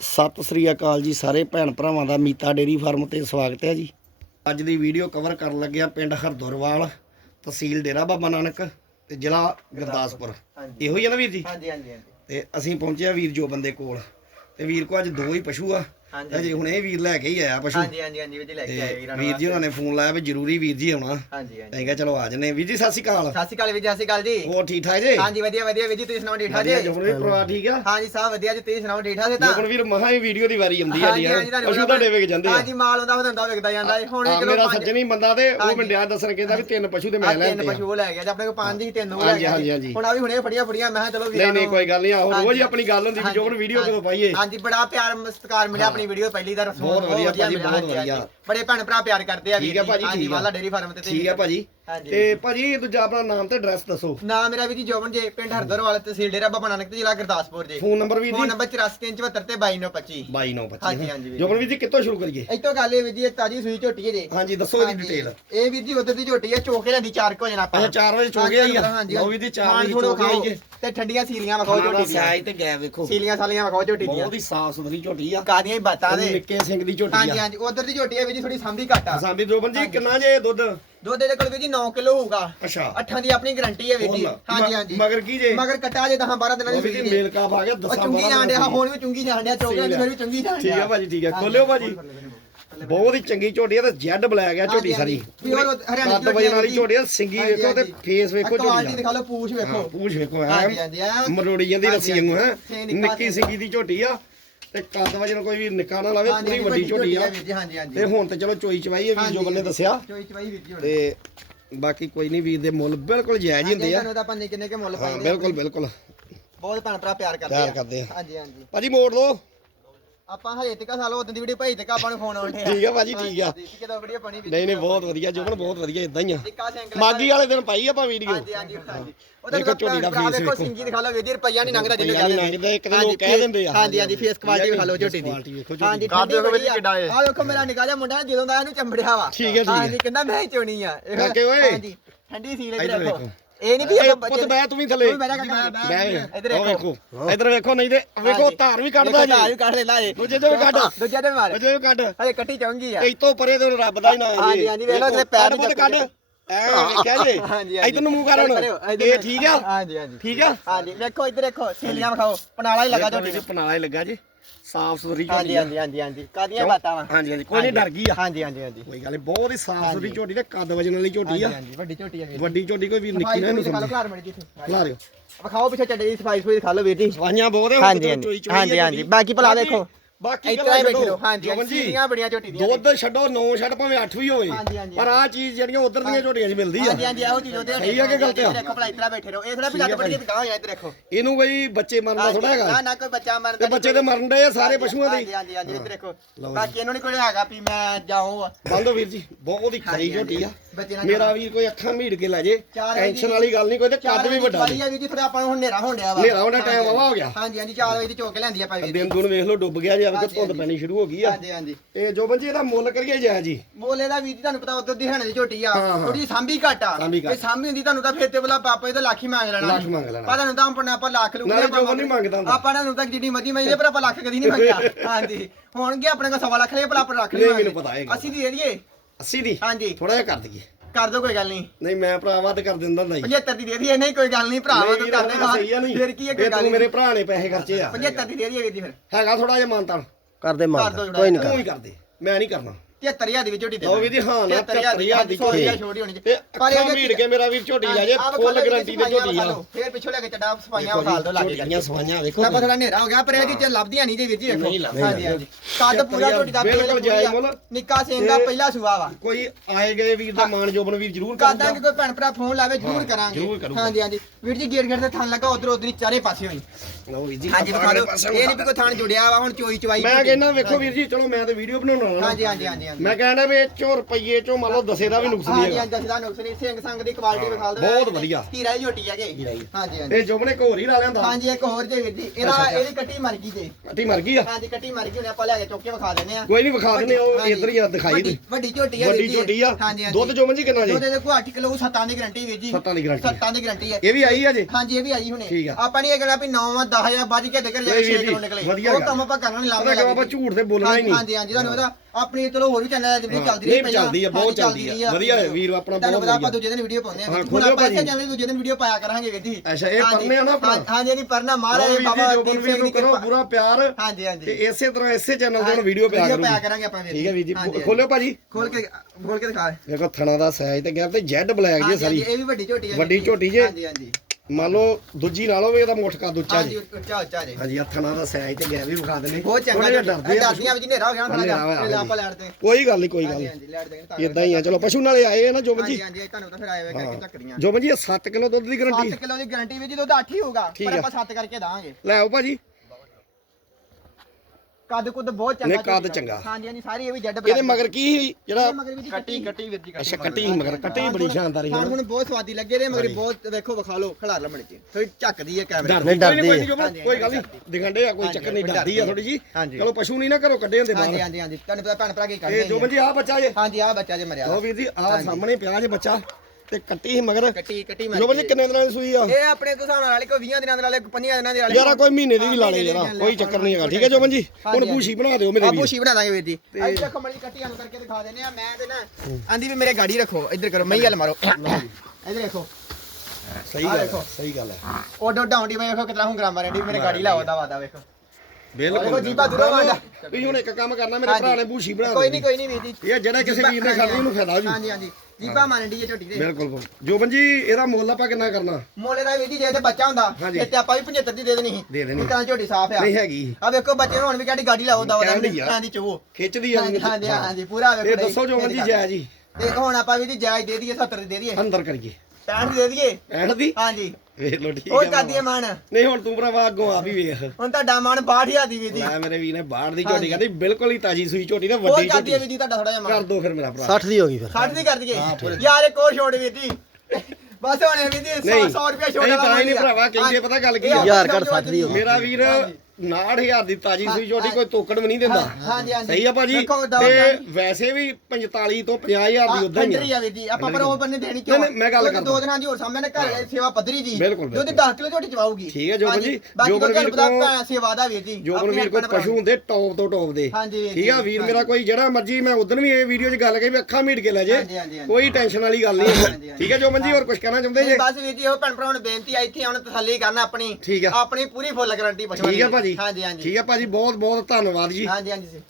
ਸਤਿ ਸ੍ਰੀ ਅਕਾਲ ਜੀ ਸਾਰੇ ਭੈਣ ਭਰਾਵਾਂ ਦਾ ਮੀਤਾ ਡੇਰੀ ਫਾਰਮ ਤੇ ਸਵਾਗਤ ਹੈ ਜੀ। ਅੱਜ ਦੀ ਵੀਡੀਓ ਕਵਰ ਕਰਨ ਲੱਗਿਆ ਪਿੰਡ ਹਰਦੁਰਵਾਲ ਤਹਿਸੀਲ ਡੇਰਾ ਬਾਬਾ ਨਾਨਕ ਤੇ ਜ਼ਿਲ੍ਹਾ ਗੁਰਦਾਸਪੁਰ। ਇਹੋ ਹੀ ਆ ਨਾ ਵੀਰ ਜੀ? ਹਾਂਜੀ ਹਾਂਜੀ। ਤੇ ਅਸੀਂ ਪਹੁੰਚੇ ਆ ਵੀਰ ਜੋ ਬੰਦੇ ਕੋਲ। ਤੇ ਵੀਰ ਕੋ ਅੱਜ ਦੋ ਹੀ ਪਸ਼ੂ ਆ। ਹਾਂਜੀ। ਤੇ ਜੀ ਹੁਣ ਇਹ ਵੀਰ ਲੈ ਕੇ ਹੀ ਆਇਆ ਪਸ਼ੂ। ਹਾਂਜੀ ਹਾਂਜੀ ਹਾਂਜੀ ਵੀਰ ਜੀ ਲੈ ਕੇ ਆਏ ਵੀਰਾਂ ਵੀਰ ਜੀ ਉਹਨਾਂ ਨੇ ਫੋਨ ਲਾਇਆ ਵੀ ਜ਼ਰੂਰੀ ਵੀਰ ਜੀ ਆਉਣਾ। ਹਾਂਜੀ ਹਾਂਜੀ। ਮੈਂ ਕਿਹਾ ਚਲੋ ਆ ਜਨੇ ਵੀਰ ਜੀ ਸਤਿ ਸ਼੍ਰੀ ਅਕਾਲ। ਸਤਿ ਸ਼੍ਰੀ ਅਕਾਲ ਵੀਰ ਜੀ ਸਤਿ ਸ਼੍ਰੀ ਅਕਾਲ ਜੀ। ਹੋਰ ਠੀਕ ਠਾਕ ਜੀ? ਹਾਂਜੀ ਵਧੀਆ ਵਧੀਆ ਵੀਰ ਜੀ ਤੁਸੀਂ ਸੁਣਾਓ ਠੀਕ ਠਾਕ ਵਧੀਆ ਜੀ? ਜੋਬਨ ਵੀ ਪਰਿਵਾਰ ਠੀਕ ਆ? ਹਾਂਜੀ ਸਭ ਵਧੀਆ ਜੀ ਤੁਸੀਂ ਸੁਣਾਓ ਠੀਕ ਠਾਕ ਜੀ ਤਾਂ? ਜੋਬਨ ਵੀਰ ਮਹਾ ਹੀ ਵੀਡੀਓ ਦੀ ਵਾਰੀ ਆਉਂਦੀ ਆ ਜੀ ਯਾਰ। ਪਸ਼ੂ ਤੁਹਾਡੇ ਵੇਖ ਜਾਂਦੇ ਆ। ਹਾਂਜੀ ਮਾਲ ਹੁੰਦਾ ਵਧੰਦਾ ਵਿਕਦਾ ਜਾਂਦਾ ਜੀ। ਹੁਣ ਵੀ ਆ ਮੇਰਾ ਸੱਜਣੀ ਬੰਦਾ ਤੇ ਉਹ ਹਾਂਜੀ। ਮੰਡਿਆ ਦੱਸਣ ਕਹਿੰਦਾ ਵੀ ਤਿੰਨ ਪਸ਼ੂ ਤੇ ਮੈਂ ਲੈ ਤਿੰਨ ਪਸ਼ੂ ਉਹ ਲੈ ਗਿਆ ਜੀ ਆਪਣੇ ਕੋਲ ਪੰਜ ਹੀ ਤਿੰਨ ਉਹ ਹਾਂਜੀ, ਲੈ ਗਿਆ ਹਾਂਜੀ। ਹਾਂਜੀ। ਹੁਣ ਆ ਵੀ ਹੁਣੇ ਫੜੀਆਂ ਫੜੀਆਂ ਮੈਂ ਕਿਹਾ ਚਲੋ ਵੀਰਾਂ ਨਹੀਂ ਨਹੀਂ ਨੂੰ- ਕੋਈ ਗੱਲ ਨਹੀਂ ਆਹੋ ਰੋਜ਼ ਹੀ ਹਾਂਜੀ। ਆਪਣੀ ਗੱਲ ਹੁੰਦੀ ਵੀ ਜੋਬਨ ਵੀਡੀਓ ਕਦੋਂ ਪਾਈਏ। ਹਾਂਜੀ ਬੜਾ ਪਿਆਰ ਸਤਿਕਾਰ ਮਿਲਿਆ ਆਪਣੀ ਵੀਡੀਓ ਪਹਿਲੀ ਦਾ ਰਸੂਲ ਬਹੁਤ ਵਧੀਆ ਭਾਜੀ, ਬਹੁਤ। ਵਧੀਆ। ਬੜੇ ਭੈਣ ਭਰਾ ਪਿਆਰ ਕਰਦੇ ਆ ਠੀਕ ਆ ਭਾਜੀ, ਠੀਕ ਡੇਰੀ ਫਾਰਮ ਤੇ ਠੀਕ ਆ ਭਾਜੀ ਹਾਂਜੀ। ਤੇ ਭਾਜੀ ਦੂਜਾ ਆਪਣਾ ਨਾਮ ਤੇ ਐਡਰੈਸ ਦੱਸੋ। ਨਾਮ ਮੇਰਾ ਵੀ ਜੀ ਜੋਬਨ ਜੇ ਪਿੰਡ ਹਰਦਰਵਾਲ ਤਹਿਸੀਲ ਡੇਰਾ ਬਾਬਾ ਨਾਨਕ ਤੇ ਜ਼ਿਲ੍ਹਾ ਗੁਰਦਾਸਪੁਰ ਜੀ। ਫੋਨ ਨੰਬਰ ਵੀ ਫੋਨ ਜੀ ਨੰਬਰ 8474 ਤੇ 22925 2295 ਹਾਂਜੀ, ਹਾਂਜੀ ਵੀਰ ਜੋਬਨ ਵੀਰ ਜੀ ਕਿੱਥੋਂ ਸ਼ੁਰੂ ਕਰੀਏ? ਇਤੋਂ ਗੱਲ ਇਹ ਵੀ ਜੀ ਇਹ ਤਾਜੀ ਸੂਈ ਝੋਟੀ ਹੈ ਜੀ। ਹਾਂਜੀ ਦੱਸੋ ਇਹਦੀ ਹਾਂਜੀ। ਡਿਟੇਲ ਇਹ ਵੀ ਜੀ ਉਧਰ ਦੀ ਝੋਟੀ ਹੈ ਚੋਕੇ ਲੈਂਦੀ 4 ਵਜੇ ਨਾ ਅੱਛਾ 4 ਵਜੇ ਚੋ ਗਿਆ ਹੀ ਆ। ਹਾਂਜੀ ਲਓ ਵੀ ਦੀ 4 ਵਜੇ ਚੋ ਗਿਆ ਖਾਓ। ਹੀ ਤੇ ਠੰਡੀਆਂ ਸੀਲੀਆਂ ਵਿਖਾਓ ਝੋਟੀ ਦੀਆਂ। ਸਾਈਜ਼ ਤੇ ਗੈ ਵੇਖੋ। ਸੀਲੀਆਂ ਸਾਲੀਆਂ ਵਿਖਾਓ ਝੋਟੀ ਦੀਆਂ। ਬਹੁਤ ਹੀ ਸਾਫ਼ ਸੁਥਰੀ ਝੋਟੀ ਆ। ਕਾਦੀਆਂ ਹੀ ਬਾਤਾਂ ਦੇ ਨਿੱਕੇ ਸਿੰਘ ਦੀ ਝੋਟੀ ਹਾਂਜੀ ਆ। ਹਾਂਜੀ ਉਧਰ ਦੀ ਝੋਟੀ ਹੈ ਵੀ ਜੀ ਥੋੜੀ ਸਾਂਭੀ ਘੱਟ ਆ। ਸਾਂਭੀ ਜੋਬਨ ਜੀ ਕਿੰਨਾ ਜੇ ਦੁੱਧ? ਦੁੱਧ ਦੇ ਕੋਲ ਵੀ ਜੀ 9 ਕਿਲੋ ਹੋਊਗਾ। ਅੱਛਾ। ਅੱਠਾਂ ਦੀ ਆਪਣੀ ਗਾਰੰਟੀ ਹੈ ਵੀਰ ਜੀ। ਹਾਂਜੀ ਹਾਂਜੀ। ਮਗਰ ਕੀ ਜੇ? ਮਗਰ ਕਟਾ ਜੇ 10 12 ਦਿਨਾਂ ਦੀ ਵੀ ਸੂਈ ਜੀ ਮੇਲ ਕਾਪ ਆ ਗਿਆ ਉਹ ਦਸਾਂ ਚੁੰਗੀ ਬਾਰਾਂ ਜਾਣ ਡਿਆ ਹੁਣ ਵੀ ਚੁੰਗੀ ਜਾਣ ਡਿਆ ਚੋਕੇ ਦੀ ਫਿਰ ਵੀ ਚੁੰਗੀ ਜਾਣ ਠੀਕ ਆ ਭਾਜੀ ਠੀਕ ਆ। ਖੋਲਿਓ ਭਾਜੀ। ਬਹੁਤ ਹੀ ਚੰਗੀ ਝੋਟੀ ਆ ਤੇ ਜੈਡ ਬਲੈਕ ਆ ਝੋਟੀ ਸਾਰੀ। ਹਰਿਆਣਾ ਕੱਦ ਵਜਨ ਵਾਲੀ ਝੋਟੀ ਆ ਸਿੰਗੀ ਵੇਖੋ ਤੇ ਫੇਸ ਵੇਖੋ ਝੋਟੀ ਦਾ। ਦਿਖਾ ਲਓ ਪੂਛ ਹਾਂ, ਵੇਖੋ। ਪੂਛ ਵੇਖੋ ਐ ਮਰੋੜੀ ਜਾਂਦੀ ਰੱਸੀ ਵਾਂਗੂ ਹੈ। ਨਿੱਕਾ ਸਿੰਗੀ ਦੀ ਝੋਟੀ ਆ। ਤੇ ਕੱਦ ਵਜਨ ਕੋਈ ਵੀ ਨਿੱਕਾ ਨਾ ਲਾਵੇ ਪੂਰੀ ਵੱਡੀ ਝੋਟੀ ਆ। ਹਾਂਜੀ ਹਾਂਜੀ। ਤੇ ਹੁਣ ਤੇ ਚਲੋ ਚੋਈ ਚਵਾਈ ਹੈ ਵੀਰ ਜੋ ਬੰਨੇ ਦੱਸਿਆ। ਚੋਈ ਚਵਾਈ ਵੀਰ ਜੀ ਹੁਣ। ਤੇ ਬਾਕੀ ਕੋਈ ਨਹੀਂ ਵੀਰ ਦੇ ਮੁੱਲ ਬਿਲਕੁਲ ਜਾਇਜ਼ ਹੀ ਹੁੰਦੇ ਆ। ਤੁਹਾਨੂੰ ਤਾਂ ਆਪਾਂ ਨਿੱਕੇ ਨਿੱਕੇ ਮੁੱਲ ਪਾਈਦੇ ਬਿਲਕੁਲ ਬਿਲਕੁਲ। ਬਹੁਤ ਭੈਣ ਭਰਾ ਪਿਆਰ ਕਰਦੇ ਪਿਆਰ ਕਰਦੇ ਆ। ਹਾਂਜੀ ਹਾਂਜੀ। ਭਾਜੀ ਮੋੜ ਦੋ। ਆਪਾਂ ਹਜੇ ਤੱਕ ਸਾਲ ਉਦੋਂ ਦੀ ਵੀਡੀਓ ਭਾਈ ਤੱਕ ਆਪਾਂ ਨੂੰ ਫੋਨ ਆਉਂਦੇ ਠੀਕ ਆ ਭਾਜੀ, ਠੀਕ ਆ। ਕਿਦੋਂ ਵੀਡੀਓ ਬਣੀ ਵੀਰ ਨਹੀਂ ਨਹੀਂ ਬਹੁਤ ਵਧੀਆ ਜੋਬਨ ਬਹੁਤ ਵਧੀਆ ਇਦਾਂ ਹੀ ਆ ਮਾਗੀ ਵਾਲੇ ਦਿਨ ਪਾਈ ਆਪਾਂ ਵੀਡੀਓ ਹਾਂਜੀ ਹਾਂਜੀ ਹਾਂਜੀ ਉਹ ਦੇਖੋ ਝੋਟੀ ਦਾ ਵੇਖੋ ਵੇਖੋ। ਸਿੰਗੀ ਦਿਖਾ ਲਓ ਵੀਰ ਜੀ ਰੁਪਈਆ ਨਹੀਂ ਲੰਘਦਾ ਜਿੰਨੇ ਜ਼ਿਆਦਾ ਲੰਘਦਾ, ਇੱਕ ਤਾਂ ਹਾਂਜੀ, ਲੋਕ ਕਹਿ ਦਿੰਦੇ ਆ। ਹਾਂਜੀ ਹਾਂਜੀ ਫੇਸ ਕੁਆਲਿਟੀ ਵਿਖਾ ਲਓ ਝੋਟੀ ਦੀ ਵੇਖੋ ਝੋਟੀ ਹਾਂਜੀ ਦੀ। ਠੰਡੀ ਬੜੀ ਆ ਵੇਖੋ ਮੇਰਾ ਨਿਕਾ ਜਿਹਾ ਮੁੰਡਾ ਜਦੋਂ ਦਾ ਇਹਨੂੰ ਚੰਬੜਿਆ ਵਾ ਠੀਕ ਹੈ, ਠੀਕ ਹੈ। ਹਾਂਜੀ ਕਹਿੰਦਾ ਮੈਂ ਹੀ ਚੋਣੀ ਆ ਇਹ- ਕਾਕੇ ਓਏ। ਹਾਂਜੀ ਠੰਡੀ ਸੀ ਇੱਧਰ ਇੱਧਰ ਵੇਖੋ। ਦੇਖੋ ਇਹ ਨਹੀਂ ਵੀ ਇਹ ਆਪਾਂ ਪੁੱਤ ਬੈ ਤੂੰ ਵੀ ਥੱਲੇ ਤੂੰ ਜਾ। ਬੈ ਇੱਧਰ ਵੇਖੋ। ਇੱਧਰ ਵੇਖੋ ਨਹੀਂ ਤੇ ਵੇਖੋ। ਧਾਰ ਵੀ ਕੱਢਦਾ ਦੇਖੋ ਧਾਰ ਜੀ ਵੀ ਕੱਢ ਲੈਂਦਾ ਜੀ ਦੂਜੇ ਤੇ ਵੀ ਕੱਢ। ਦੂਜੇ ਤੇ ਮਾਰ ਅਜੇ ਵੀ ਕੱਢ ਹਲੇ ਕੱਟੀ ਚਾਉਂਗੀ ਆ ਇਹ ਤੋਂ ਪਰੇ ਤੇ ਰੱਬ ਦਾ ਹੀ ਨਾਮ ਹਾਂਜੀ, ਹਾਂਜੀ, ਵੇਖ ਲਓ ਇਹਦੇ ਪੈਰ ਕੱਢ। ਐ ਵੇਖਿਆ ਜੇ ਹਾਂਜੀ ਇਧਰ ਨੂੰ ਮੂੰਹ ਕਰ ਹੁਣ। ਇੱਧਰ ਇਹ ਠੀਕ ਆ? ਹਾਂਜੀ ਹਾਂਜੀ ਠੀਕ ਆ। ਹਾਂਜੀ ਵੇਖੋ ਇੱਧਰ ਦੇਖੋ ਸੀਲੀਆਂ ਵਿਖਾਓ ਪਨਾਲਾ ਹੀ ਲੱਗਾ ਝੋਟੀ ਜੀ ਪਨਾਲਾ ਹੀ ਲੱਗਾ ਜੀ। ਸਾਫ਼ ਸੁਥਰੀ ਹਾਂਜੀ ਝੋਟੀ ਆ। ਹਾਂਜੀ ਹਾਂਜੀ ਹਾਂਜੀ। ਕਾਦੀਆਂ ਬਾਤਾਂ ਵਾ? ਹਾਂਜੀ ਹਾਂਜੀ ਕੋਈ ਨਹੀਂ ਡਰ ਗਈ ਆ। ਹਾਂਜੀ ਹਾਂਜੀ ਹਾਂਜੀ। ਕੋਈ ਗੱਲ ਨੀ ਬਹੁਤ ਹੀ ਸਾਫ਼ ਸੁਥਰੀ ਝੋਟੀ ਤੇ ਕੱਦ ਵਜਨ ਵਾਲੀ ਝੋਟੀ ਆ। ਹਾਂਜੀ ਵੱਡੀ ਝੋਟੀ ਆ ਵੀਰ ਵੱਡੀ ਝੋਟੀ ਕੋਈ ਵੀ ਨਿੱਕੀ ਨਾ ਇਹਨੂੰ ਖਾ ਲਓ ਸਮਝ ਘਰ ਮੜੀ ਜੀ ਲਾ ਰਿਓ ਵਿਖਾਓ ਪਿੱਛੇ ਚੱਡੇ ਦੀ ਸਫ਼ਾਈ ਸਫ਼ਾਈ ਖਾ ਲਓ ਵੀਰ ਜੀ। ਸਵਾਈਆਂ ਬਹੁਤ ਹੈ ਹਾਂਜੀ, ਹਾਂਜੀ, ਹਾਂਜੀ, ਹਾਂਜੀ, ਬਾਕੀ ਭਲਾ ਦੇਖੋ। ਬਾਕੀ ਇਤਰਾ ਗੱਲਾਂ ਹੀ ਬੈਠੇ ਛੱਡੋ। ਰਹੋ। ਹਾਂਜੀ ਜੋਬਨ ਜੀ। ਬੜੀਆਂ ਝੋਟੀ ਦੀਆਂ ਦੁੱਧ ਛੱਡੋ 9 ਛੱਡ ਭਾਵੇਂ 8 ਵੀ ਹੋਵੇ ਹਾਂਜੀ, ਹਾਂਜੀ, ਪਰ ਆ ਚੀਜ਼ ਜਿਹੜੀਆਂ ਉਧਰ ਦੀਆਂ ਝੋਟੀਆਂ 'ਚ ਮਿਲਦੀ ਆ। ਹਾਂਜੀ ਹਾਂਜੀ ਇਹੋ ਚੀਜ਼ ਉਹਦੇ ਸਹੀ ਆ ਕਿ ਗਲਤ ਆ? ਦੇਖੋ ਭਲਾ ਇਤਰਾ ਬੈਠੇ ਰਹੋ। ਇਹ ਥੋੜਾ ਵੀ ਲੱਤ ਬੜੀ ਵੀ ਗਾਂ ਇੱਧਰ ਦੇਖੋ। ਇਹਨੂੰ ਬਈ ਬੱਚੇ ਮਰਨ ਦਾ ਥੋੜਾ ਨਾ ਹੈਗਾ। ਨਾ ਕੋਈ ਬੱਚਾ ਮਰਦਾ ਤੇ ਬੱਚੇ ਤੇ ਮਰਨ ਡਏ ਆ ਸਾਰੇ ਪਸ਼ੂਆਂ ਦੇ ਹਾਂਜੀ ਹਾਂਜੀ ਹਾਂਜੀ ਇੱਧਰ ਦੇਖੋ। ਲਓ ਜੀ। ਬਾਕੀ ਇਹਨੂੰ ਨਹੀਂ ਕੋਈ ਹੈਗਾ ਵੀ ਮੈਂ ਜਾਉਂ ਬੰਦੋ ਵੀਰ ਜੀ ਬਹੁਤ ਹੀ ਖਰੀ ਹਾਂਜੀ, ਝੋਟੀ ਆ। ਬੱਚੇ ਨਾਲ ਮੇਰਾ ਵੀਰ ਕੋਈ ਅੱਖਾਂ ਮੀੜ ਕੇ ਲੈ ਜੇ। ਚਾਰ ਟੈਨਸ਼ਨ ਵਜੇ ਵਾਲੀ ਗੱਲ ਨਹੀਂ ਕੋਈ ਤੇ ਕੱਦ ਵੀ ਵੱਡਾ ਜੀ। ਵੀ ਜੀ ਥੋੜਾ ਆਪਾਂ ਨੂੰ ਹੁਣ ਹਨੇਰਾ ਹੋਣ ਡਿਆ ਵਾ। ਹਨੇਰਾ ਹੋਣ ਦਾ time ਵਾਹਵਾ ਹੋ ਗਿਆ। ਹਾਂਜੀ ਹਾਂਜੀ 4 ਵਜੇ ਦੀ ਚੋਕ ਲੈਂਦੀ ਆਪਾਂ ਵੀ ਦਿਨ ਦੁਨ ਵੇਖ ਲਓ ਡੁੱਬ ਗਿਆ ਜੇ ਕੇ ਹਾਂਜੀ, ਧੁੰਦ ਹਾਂਜੀ। ਪੈਣੀ ਸ਼ੁਰੂ ਹੋ ਗਈ ਆ। ਹਾਂਜੀ ਹਾਂਜੀ। ਤੇ ਜੋ ਬੰਜੀ ਇਹਦਾ ਮੁੱਲ ਕਰੀਏ ਜਾਇਜ਼ ਜੀ। ਬੋਲੇ ਦਾ ਵੀਰ ਜੀ ਤੁਹਾਨੂੰ ਪਤਾ ਉਧਰ ਦੀ ਹਣੇ ਦੀ ਝੋਟੀ ਆ। ਹਾਂ, ਹਾਂ। ਥੋੜੀ ਸਾਂਭੀ ਘੱਟ ਆ। ਸਾਂਭੀ ਘੱਟ। ਇਹ ਸਾਂਭੀ ਹੁੰਦੀ ਤੁਹਾਨੂੰ ਤਾਂ ਫੇਰ ਤੇ ਬਲਾ ਪਾਪਾ ਇਹਦਾ ਲੱਖ ਹੀ ਮੰਗ ਲੈਣਾ ਲੱਖ ਮੰਗ ਲੈਣਾ। ਪਰ ਤੁਹਾਨੂੰ ਤਾਂ ਆਪਣਾ ਆਪਾਂ ਲੱਖ ਲੂ ਨਾਲੇ ਜੋਬਨ ਨਹੀਂ ਮੰਗਦਾ। ਹੁੰਦਾ। ਆਪਾਂ ਨੂੰ ਤਾਂ ਜਿੱਡੀ ਮਰਜ਼ੀ ਮੰਗਦੇ ਪਰ ਆਪਾਂ ਲੱਖ ਕਦੀ ਨਹੀਂ ਮੰਗਿਆ। ਹਾਂਜੀ। ਹੋਣਗੇ ਆਪਣੇ ਕੋਲ ਸਵਾ ਲੱਖ ਲੈ ਪਰ ਆਪਾਂ ਰੱਖ ਨਹੀਂ, ਮੈਨੂੰ ਪਤਾ ਹੈਗਾ। ਅਸੀਂ ਦੀ ਦੇ ਦਈਏ? 80 ਦੀ? ਹਾਂਜੀ। ਥੋੜਾ ਜਿਹਾ ਕਰ ਦਈਏ। ਕਰ ਦੋ ਕੋਈ ਗੱਲ ਨਹੀਂ। ਨਹੀਂ ਮੈਂ ਭਰਾ ਵੱਧ ਕਰ ਦਿੰਦਾ ਨਹੀਂ। 75 ਦੀ ਦੇ ਦਈਏ ਨਹੀਂ ਕੋਈ ਗੱਲ ਨਹੀਂ ਭਰਾਵਾ ਤੂੰ ਕਰ ਦੇ ਸਹੀ ਆ ਨਹੀਂ। ਫਿਰ ਕੀ ਹੈ ਕੋਈ ਇਹ ਗੱਲ ਤੂੰ ਮੇਰੇ ਭਰਾ ਨੇ ਪੈਸੇ ਖਰਚੇ ਆ। 75 ਦੀ ਦੇ ਵੀਰ ਜੀ ਫਿਰ। ਹੈਗਾ ਥੋੜਾ ਜਿਹਾ ਮਾਨਤਾਨ। ਕਰਦੇ ਕਰ ਮਾਰ ਦੋ ਕੋਈ ਨਹੀਂ ਤੂੰ ਹੀ ਕਰਦੇ। ਮੈਂ ਨਹੀਂ ਕਰਨਾ। 73000 ਦੀ ਵੀ ਝੋਟੀ ਦੇ ਲਓ ਵੀਰ ਜੀ ਹਾਂ ਨਾ 73000 ਦੀ ਝੋਟੀ। ਛੋਟੀ ਹੋਣੀ ਤੇ ਅੱਖਾਂ ਮੀੜ ਕੇ ਮੇਰਾ ਵੀਰ ਝੋਟੀ ਲੈ ਜੇ ਫੁੱਲ ਗਾਰੰਟੀ ਦੀ ਝੋਟੀ ਆ। ਫੇਰ ਪਿੱਛੋਂ ਲੈ ਕੇ ਚੱਡਾ ਸਫਾਈਆਂ ਵਿਖਾਲ ਦੋ ਲਾਗੇ ਝੋਟੀਆਂ ਸਵਾਈਆਂ ਦੇਖੋ ਤਾਂ ਪਤਾ ਹਨੇਰਾ ਹੋ ਗਿਆ ਪਰ ਇਹਦੀ ਚ ਲੱਭਦੀਆਂ ਨਹੀਂ ਜੇ ਵੀਰ ਜੀ ਵੇਖੋ। ਹਾਂਜੀ ਹਾਂਜੀ। ਕੱਦ ਪੂਰਾ ਝੋਟੀ ਦਾ ਬਿਲਕੁਲ ਬਿਲਕੁਲ ਜਾਇਜ਼ ਮੁੱਲ। ਨਿੱਕਾ ਸਿੰਘ ਦਾ ਪਹਿਲਾ ਸੂਆ ਵਾ। ਕੋਈ ਆਏ ਗਏ ਵੀਰ ਦਾ ਮਾਨ ਜੋਬਨ ਵੀਰ ਜ਼ਰੂਰ ਕਰੂਗਾ। ਕਿ ਕੋਈ ਭੈਣ ਭਰਾ ਫੋਨ ਲਾਵੇ ਜ਼ਰੂਰ ਕਰਾਂਗੇ। ਹਾਂਜੀ ਹਾਂਜੀ। ਵੀਰ ਜੀ ਗੇਟ ਗੇਟ ਤੇ ਥਾਂ ਲੱਗਾ ਉਧਰ ਉਧਰ ਚਾਰੇ ਪਾਸੇ ਹੋਈ। ਲਓ ਵੀਰ ਜੀ ਹਾਂਜੀ ਵਿਖਾ ਦਿਓ। ਇਹ ਨਹੀਂ ਵੀ ਕੋਈ ਥਾਂ ਜੁੜਿਆ ਵਾ ਹੁਣ ਚੋਈ ਚਵਾਈ ਮੈਂ। ਕਹਿੰਦਾ ਵੇਖੋ ਵੀਰ ਜੀ ਚਲੋ ਮੈਂ ਤਾਂ ਵੀਡੀਓ ਬਣਾਉਣਾ ਵਾ। ਹਾਂਜੀ ਹਾਂਜੀ ਹਾਂਜੀ ਹਾਂਜੀ ਮੈਂ ਕਹਿੰਦਾ ਵੀ ਇਹ ਚੋਂ ਰੁਪਈਏ ਚੋਂ ਮੰਨ ਲਓ ਦਸੇ ਦਾ ਵੀ ਨੁਕਸ ਨਹੀਂ ਹਾਂਜੀ ਹੈਗਾ। ਹਾਂਜੀ ਦੱਸਦਾ ਨੁਕਸ ਨਹੀਂ। ਸਿੰਘ ਸੰਗ ਦੀ ਕੁਆਲਿਟੀ ਵਿਖਾਲ ਦੇ ਬਹੁਤ ਵਧੀਆ। ਹੀਰਾ ਹੀ ਝੋਟੀ ਹੈਗੇ। ਹਾਂਜੀ ਹਾਂਜੀ। ਇਹ ਜੁਬਨੇ ਘੋਰ ਹੀ ਲਾ ਲਿਆਂਦਾ। ਹਾਂਜੀ ਇੱਕ ਹੋਰ ਜੇ ਵੀਰ ਜੀ। ਇਹਦਾ ਇਹਦੀ ਕੱਟੀ ਮਰ ਗਈ ਜੇ। ਕੱਟੀ ਮਰ ਗਈ ਆ? ਹਾਂਜੀ ਕੱਟੀ ਮਰ ਗਈ ਉਹਨੇ ਆਪਾਂ ਲੈ ਕੇ ਚੁੱਕ ਕੇ ਵਿਖਾ ਦਿੰਦੇ ਆ। ਕੋਈ ਨਹੀਂ ਵਿਖਾ ਦਿੰਦੇ ਉਹ ਹਾਂਜੀ। ਇੱਧਰ ਹੀ ਆ ਦਿਖਾਈ ਵੱਡੀ- ਦੇ। ਵੱਡੀ ਝੋਟੀ ਹੈ ਵੱਡੀ ਵੀਰ ਜੀ। ਝੋਟੀ ਆ। ਹਾਂਜੀ ਹਾਂਜੀ। ਦੁੱਧ ਜੁਬਨ ਜੀ ਕਿੰਨਾ ਜੀ? ਦੁੱਧ ਦੇ ਕੋ 8 ਕਿਲੋ ਸੱਤਾਂ ਦੀ ਗਾਰੰਟੀ ਵੀਰ ਜੀ। ਸੱਤਾਂ ਦੀ ਗਾਰੰਟੀ। ਸੱਤਾਂ ਦੀ ਗਾਰੰਟੀ ਹੈ ਇਹ ਵੀ ਆਈ ਆ ਜੀ? ਹਾਂਜੀ ਇਹ ਵੀ ਆਈ ਹੁਣੇ। ਠੀਕ ਆ। ਆਪਾਂ ਨਹੀਂ ਇਹ ਕਹਿਣਾ ਵੀ 9 10000 ਵੱਜ ਕੇ ਦੇ ਕਰ ਵੀਰ 6 ਜੀ, ਕਿਲੋ ਨਿਕਲੇ। ਵਧੀਆ ਉਹ ਗੱਲ। ਕੰਮ ਆਪਾਂ ਕਰਨਾ ਨਹੀਂ ਲਾਉਂਦੇ ਕਿ ਆਪਾਂ ਝੂਠ ਤੇ ਬੋਲਣਾ ਹੀ ਨਹੀਂ। ਹਾਂਜੀ ਹਾਂਜੀ ਤੁਹਾਨੂੰ ਪਤਾ ਆਪਣੀ ਚਲੋ ਹੋਰ ਵੀ ਚੈਨਲ ਜਿਹੜੀ ਚੱਲਦੀ ਨਹੀਂ, ਪਹਿਲਾਂ। ਚੱਲਦੀ ਆ, ਬਹੁਤ ਚੱਲਦੀ ਆ। ਰਹੀ ਵਧੀਆ ਹੈ, ਵੀਰ ਆਪਣਾ ਬਹੁਤ ਪਤਾ ਆਪਾਂ ਵਧੀਆ। ਦੂਜੇ ਦਿਨ ਵੀਡੀਓ ਪਾਉਂਦੇ ਆ ਹੁਣ ਆਪਾਂ ਇਸੇ। ਚੈਨਲ ਦੂਜੇ ਦਿਨ ਵੀਡੀਓ ਪਾਇਆ ਕਰਾਂਗੇ ਵੀਰ ਜੀ ਅੱਛਾ, ਇਹ ਪੜ੍ਹਨੇ ਆ ਨਾ ਆਪਣਾ? ਹਾਂਜੀ ਪੜਨਾ ਲਓ ਮਹਾਰਾਜ ਜੀ, ਬਾਬਾ ਦੀਪ ਸਿੰਘ ਨੂੰ ਦੀ ਕਰੋ ਪੂਰਾ ਪਿਆਰ ਹਾਂਜੀ ਤੇ ਹਾਂਜੀ ਇਸੇ ਤਰ੍ਹਾਂ ਇਸੇ ਚੈਨਲ ਤੇ ਹੁਣ ਵੀਡੀਓ ਪਾਇਆ ਕਰਾਂਗੇ ਆਪਾਂ ਵੀਰ ਠੀਕ ਹੈ ਵੀਰ ਜੀ ਖੋਲਿਓ ਭਾਜੀ ਖੋਲ ਕੇ ਖੋਲ ਕੇ ਦਿਖਾ ਦੇਖੋ ਥਣਾ ਦਾ ਸਾਈਜ਼ ਤੇ ਗਿਆ ਤੇ ਜੈਡ ਬਲੈਕ ਜੀ ਸਾਰੀ ਇਹ ਵੀ ਵੱਡੀ ਝੋਟੀ ਹੈ ਵੱਡੀ ਜੀ। ਝੋਟੀ ਜੇ। ਹਾਂਜੀ ਹਾਂਜੀ ਮੰਨ ਲਓ ਦੂਜੀ ਲਾ ਲਓ ਵੀ ਇਹਦਾ ਮੁੱਠ ਕਾ ਦੂਜਾ ਹਾਂਜੀ ਜੀ। ਉੱਚਾ ਉੱਚਾ ਜੀ। ਹਾਂਜੀ ਆ ਥਣਾ ਦਾ ਸਾਈਜ਼ ਤੇ ਗਿਆ ਵੀ ਵਿਖਾ ਦਿੰਦੇ। ਬਹੁਤ ਚੰਗਾ ਥੋੜ੍ਹੇ ਜਿਹੇ ਝੋਟੀ। ਡਰਦੇ ਆ ਡਰਦੀਆਂ ਵਿੱਚ ਹਨੇਰਾ ਹੋ ਗਿਆ ਨਾ ਥੋੜਾ ਆਪਾਂ ਤੇ। ਕੋਈ ਗੱਲ ਨਹੀਂ ਕੋਈ ਗੱਲ ਨਹੀਂ। ਇਦਾਂ ਹੀ ਆ। ਚਲੋ ਪਸ਼ੂ ਨਾਲੇ ਆਏ ਆ ਨਾ ਜੋਬਨ ਜੀ ਹਾਂਜੀ ਹਾਂਜੀ ਤੁਹਾਨੂੰ ਤਾਂ ਫਿਰ ਆਏ ਵੇ ਕਰਕੇ ਚੱਕਰੀਆਂ। ਜੋਬਨ ਜੀ ਇਹ 7 ਕਿਲੋ ਦੁੱਧ ਦੀ ਗਾਰੰਟੀ। 7 ਕਿਲੋ ਦੀ ਗਾਰੰਟੀ ਵੀ ਜੀ ਦੁੱਧ 8 ਹੀ ਹੋਊਗਾ ਪਰ। ਆਪਾਂ 7 ਕਰਕੇ ਦਾਂਗੇ। ਲੈ ਆਓ ਭਾਜੀ। ਕੱਦ ਕੁੱਦ ਬਹੁਤ ਚੰਗਾ ਨਹੀਂ, ਕੱਦ। ਚੰਗਾ। ਹਾਂਜੀ ਹਾਂਜੀ ਸਾਰੀ ਇਹ ਵੀ ਜੈਡ ਇਹਦੇ ਮਗਰ ਕੀ ਸੀ? ਜਿਹੜਾ ਮਗਰ ਵੀ ਜੀ ਕੱਟੀ ਕੱਟੀ। ਵੀਰ ਜੀ ਅੱਛਾ ਕੱਟੀ ਸੀ ਮਗਰ। ਕੱਟੀ ਬੜੀ ਸ਼ਾਨਦਾਰ ਸੀ ਹਾਂ ਨਾ ਹੁਣ ਬਹੁਤ ਸਵਾਦੀ ਲੱਗੇ ਦੇ ਮਗਰ ਬਹੁਤ ਵੇਖੋ ਵਿਖਾ ਲਓ ਖਲਾਰ ਲਮਣ ਚ। ਥੋੜੀ ਝੱਕਦੀ ਹੈ ਕੈਮਰੇ ਡਰਦੇ ਡਰਦੇ ਕੋਈ ਹਾਂਜੀ, ਗੱਲ ਨਹੀਂ ਦਿਖੰਡੇ ਆ ਕੋਈ ਹਾਂਜੀ, ਚੱਕਰ ਨਹੀਂ ਡਰਦੀ ਆ ਥੋੜੀ ਜੀ। ਹਾਂਜੀ। ਚਲੋ ਪਸ਼ੂ ਨਹੀਂ ਨਾ ਘਰੋਂ ਕੱਢੇ ਹੁੰਦੇ ਹਾਂਜੀ ਬਾਹਰ। ਹਾਂਜੀ ਹਾਂਜੀ ਤੁਹਾਨੂੰ ਪਤਾ ਭੈਣ ਭਰਾ ਕੀ ਕਰਦੇ ਜੋਬਨ ਜੀ ਆ ਬੱਚਾ ਜੇ। ਹਾਂਜੀ ਆ ਬੱਚਾ ਜੇ ਮਰਿਆ ਲਓ ਵੀਰ ਜੀ ਆ ਸਾਹਮਣੇ ਪਿਆ ਜੇ ਬੱਚਾ। ਤੇ ਕੱਟੀ ਸੀ ਮਗਰ। ਕੱਟੀ ਕੱਟੀ ਮਰ ਜੋਬਨ ਜੀ ਕਿੰਨੇ ਦਿਨਾਂ ਦੀ ਸੂਈ ਆ? ਇਹ ਆਪਣੇ ਤੋਂ ਹਿਸਾਬ ਨਾਲ ਵਾਲੇ ਕੋਈ 20 ਦਿਨਾਂ ਦੇ ਵਾਲੇ ਕੋਈ 15 ਦਿਨਾਂ ਦੇ ਵਾਲੇ। ਯਾਰਾ ਕੋਈ ਮਹੀਨੇ ਦੀ ਵੀ ਲਾ ਲੇ ਯਾਰਾ ਵੀ ਕੋਈ ਚੱਕਰ ਨਹੀਂ ਹੈਗਾ। ਠੀਕ ਹੈ ਜੋਬਨ ਜੀ ਹੁਣ ਬੂਸ਼ੀ ਬਣਾ ਦਿਓ ਮੇਰੇ ਆ ਵੀਰ। ਬੂਸ਼ੀ ਬਣਾ ਦਾਂਗੇ ਵੀਰ ਜੀ। ਅੱਜ ਮੜੀ ਕੱਟੀ ਨੂੰ ਕਰਕੇ ਦਿਖਾ ਦਿੰਦੇ ਆ ਮੈਂ ਤੇ ਨਾ ਆਂਦੀ ਵੀ ਮੇਰੇ ਗਾੜੀ ਰੱਖੋ ਇੱਧਰ ਕਰੋ ਮਈ ਹਲ ਮਾਰੋ। ਇੱਧਰ ਦੇਖੋ। ਸਹੀ ਗੱਲ ਹੈ। ਸਹੀ ਗੱਲ ਹੈ। ਉਹ ਡਾਉਂਡੀ ਮੈਂ ਵੇਖੋ ਕਿਤਨਾ ਹੁੰਗਰਾ ਮਾਰਨ ਦੀ ਮੇਰੇ ਗਾੜੀ ਲਾਓ ਦਾ ਵਾਦਾ ਵੇਖੋ। ਬਿਲਕੁਲ ਜੀਪਾ ਦੂਰੋਂ ਆਉਂਦਾ। ਤੁਸੀਂ ਹੁਣ ਇੱਕ ਕੰਮ ਕਰਨਾ ਮੇਰੇ ਭਰਾ ਨੇ ਬੂਸ਼ੀ ਬਣਾ ਕੋਈ ਨਹੀਂ ਕੋਈ ਨਹੀਂ ਵੀਰ ਜੀ। ਇਹ ਜਿਹੜਾ ਕਿਸੇ ਵੀਰ ਨੇ ਖੜਨੀ ਉਹਨੂੰ ਫਾਇਦਾ ਹੋ ਜੂ ਹਾਂਜੀ ਹਾਂਜੀ। ਜੀਪਾ ਮਾਰਨ ਦੀ ਹੈ ਝੋਟੀ ਦੇ। ਬਿਲਕੁਲ। ਜੋਬਨ ਜੀ ਇਹਦਾ ਮੁੱਲ ਆਪਾਂ ਕਿੰਨਾ ਕਰਨਾ? ਮੋਲੇ ਦਾ ਵੀਰ ਜੀ ਜੇ ਤੇ ਬੱਚਾ ਹੁੰਦਾ ਹਾਂਜੀ। ਤੇ ਆਪਾਂ ਵੀ 75 ਦੀ ਦੇ ਦੇਣੀ ਸੀ। ਦੇ ਦੇਣੀ। ਇਹ ਤਾਂ ਝੋਟੀ ਸਾਫ਼ ਆ। ਨਹੀਂ ਹੈਗੀ। ਆ ਵੇਖੋ ਬੱਚੇ ਨੂੰ ਹੁਣ ਵੀ ਕਹਿੰਦੀ ਗਾੜੀ ਲਾਓ ਦਾ ਵਾਦਾ ਕਹਿੰਦੀ ਆ। ਹਾਂਜੀ ਚੋ ਖਿੱਚਦੀ ਆ। ਹਾਂਜੀ ਹਾਂਜੀ ਹਾਂਜੀ ਪੂਰਾ ਵੇਖੋ ਇਹ ਨਹੀਂ, ਦੱਸੋ ਜੋਬਨ ਜੀ ਜੈ ਜੀ ਤੇ ਹੁਣ ਆਪਾਂ ਵੀ ਜੀ ਜਾਇਜ਼ ਦੇ ਦਈਏ 70 ਦੀ ਦੇ ਦਈਏ। ਅੰਦਰ ਕਰੀਏ। 65 ਦੀ ਦੇ ਦਈਏ। ਐਂਡ ਦੀ? ਹਾਂਜੀ। ਵੇਖ ਲੋ ਠੀਕ ਉਹ ਹੈ ਕਰਦੀ ਮਾਨ। ਨਹੀਂ ਹੁਣ ਤੂੰ ਭਰਾਵਾ ਅੱਗੋਂ ਆਪ ਹੀ ਵੇਖ। ਹੁਣ ਤੁਹਾਡਾ ਮਾਨ 62000 ਦੀ ਵੀਰ ਜੀ। ਲੈ ਮੇਰੇ ਵੀਰ ਨੇ ਬਾਹਰ ਦੀ ਝੋਟੀ। ਕਹਿੰਦੀ ਬਿਲਕੁਲ ਹੀ ਤਾਜੀ ਸੂਈ ਝੋਟੀ ਤੇ ਉਹ ਵੱਡੀ ਕਰਦੀ ਹੈ ਝੋਟੀ। ਵੀਰ ਜੀ ਤੁਹਾਡਾ ਥੋੜਾ ਜਿਹਾ ਕਰ ਮਾਨ ਦੋ ਫਿਰ ਮੇਰਾ ਭਰਾ। 60 ਦੀ ਹੋ ਗਈ ਫਿਰ। 60 ਦੀ ਕਰ ਦਈਏ। ਯਾਰ ਇੱਕ ਹੋਰ ਛੋੜ ਵੀਰ ਜੀ। ਬਸ ਹੁਣ ਵੀਰ ਜੀ 100 ਨਹੀਂ 100 ਰੁਪਏ ਛੋੜ ਨਹੀਂ ਤਾਂ ਹੀ ਨਹੀਂ ਭਰਾਵਾ ਕਹਿੰਦੇ ਪਤਾ ਗੱਲ ਕੀ ਆ? ਹਜ਼ਾਰ ਘੱਟ 60 ਦੀ ਹੋ। ਮੇਰਾ ਵੀਰ 69000 ਦੀ ਤਾਜੀ ਸੂਈ ਝੋਟੀ ਕੋਈ ਤੋਕੜ ਵੀ ਨਹੀਂ ਦਿੰਦਾ। ਹਾਂਜੀ ਹਾਂਜੀ। ਸਹੀ ਆ ਭਾਜੀ? ਤੇ ਵੈਸੇ ਵੀ 45 ਤੋਂ 50000 ਦੀ ਉਦਾਂ ਹੀ ਆ। ਵੀਰ ਜੀ। ਆਪਾਂ ਪਰ ਉਹ ਬੰਨੇ ਦੇਣੀ ਨਹੀਂ, ਮੈਂ ਗੱਲ ਕਰਦਾ। ਦੋ ਦਿਨਾਂ ਦੀ ਹੋਰ ਸਾਹਮਣੇ ਘਰ ਸੇਵਾ ਪੱਧਰੀ ਜੀ। ਦੁੱਧ ਬਿਲਕੁਲ। 10 ਕਿਲੋ ਝੋਟੀ ਚਵਾਉਗੀ ਠੀਕ ਹੈ ਜੋਬਨ ਜੀ, ਜੋਬਨ ਵੀਰ ਭੈਣ ਸੇਵਾ ਦਾ ਵੀਰ ਜੀ। ਜੋਬਨ ਵੀਰ ਭਰਾ ਪਸ਼ੂ ਹੁੰਦੇ ਟੌਪ ਤੋਂ ਟੌਪ ਦੇ। ਠੀਕ ਆ ਜੀ, ਵੀਰ। ਮੇਰਾ ਕੋਈ ਜਿਹੜਾ ਮਰਜ਼ੀ ਮੈਂ ਉਦੋਂ ਵੀ ਇਹ ਵੀਡੀਓ 'ਚ ਗੱਲ ਕਹੀ ਵੀ ਅੱਖਾਂ ਮੀਟ ਕੇ ਲੈ ਜੇ। ਕੋਈ ਟੈਨਸ਼ਨ ਵਾਲੀ ਗੱਲ ਨਹੀਂ। ਠੀਕ ਹੈ ਜੋਬਨ ਜੀ ਹੋਰ ਕੁਝ ਕਹਿਣਾ ਚਾਹੁੰਦੇ ਜੇ? ਬਸ ਵੀਰ ਜੀ ਉਹ ਭੈਣ ਭਰਾ ਨੂੰ ਬੇਨਤੀ ਆ ਇੱਥੇ ਹੁਣ ਤਸੱਲੀ ਕਰਨਾ ਆਪਣੀ। ਆਪਣੀ ਪੂਰੀ ਫੁੱਲ ਗਾਰੰਟੀ ਪਸ਼ੂਆਂ ਠੀਕ ਆ ਦੀ। ਹਾਂਜੀ ਹਾਂਜੀ ਠੀਕ ਆ ਭਾਜੀ ਬਹੁਤ ਬਹੁਤ ਧੰਨਵਾਦ ਜੀ ਹਾਂਜੀ ਹਾਂਜੀ ਜੀ